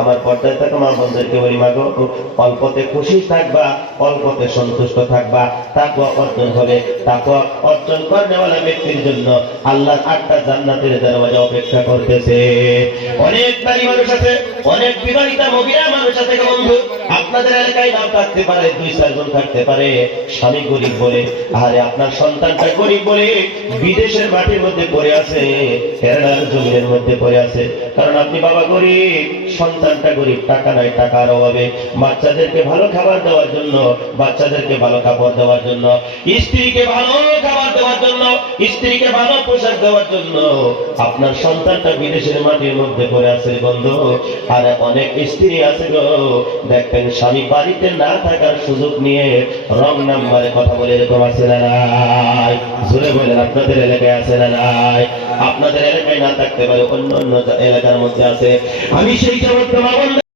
আমার পর্দায় থাকা মা বোনদেরকে বলি, মাগো অল্পতে খুশি থাকবা, অল্পতে সন্তুষ্ট থাকবা, তাকওয়া অর্জন হবে। তাকওয়া অর্জন করেওয়ালা ব্যক্তির জন্য আল্লাহর 8টা জান্নাতের দরওয়াজা অপেক্ষা করতেছে। অনেক নারী মানুষ আছে, অনেক বিবাহিতা মহিলা মানুষ আছে বন্ধু, আপনাদের এলাকায় নাম থাকতে পারে, 2-4 জন থাকতে পারে, স্বামী গরিব বলে, আরে আপনার সন্তানটা গরিব বলে বিদেশের মাটির মধ্যে পড়ে আছে, কেরালার জমিনের মধ্যে পড়ে আছে। কারণ আপনি বাবা গরিব, সন্তানটা গরিব, টাকা নাই, টাকার অভাবে বাচ্চাদেরকে ভালো খাবার দেওয়ার জন্য, বাচ্চাদেরকে ভালো কাপড় দেওয়ার জন্য, স্ত্রীকে ভালো খাবার দেওয়ার জন্য, স্ত্রীকে ভালো পোশাক দেওয়ার জন্য আপনার সন্তানটা বিদেশের মাটির মধ্যে পড়ে আছে বন্ধু। আর অনেক স্ত্রী আছে গো, দেখবেন স্বামী বাড়িতে না থাকার সুযোগ নিয়ে রং নাম্বারে কথা বলে, এরকম আছে না নাই? জোরে বলেন, আপনাদের এলাকায় আছে না নাই? আপনাদের এলাকায় না থাকতে পারে, অন্য অন্য এলাকার মধ্যে আছে। আমি সেই জগৎ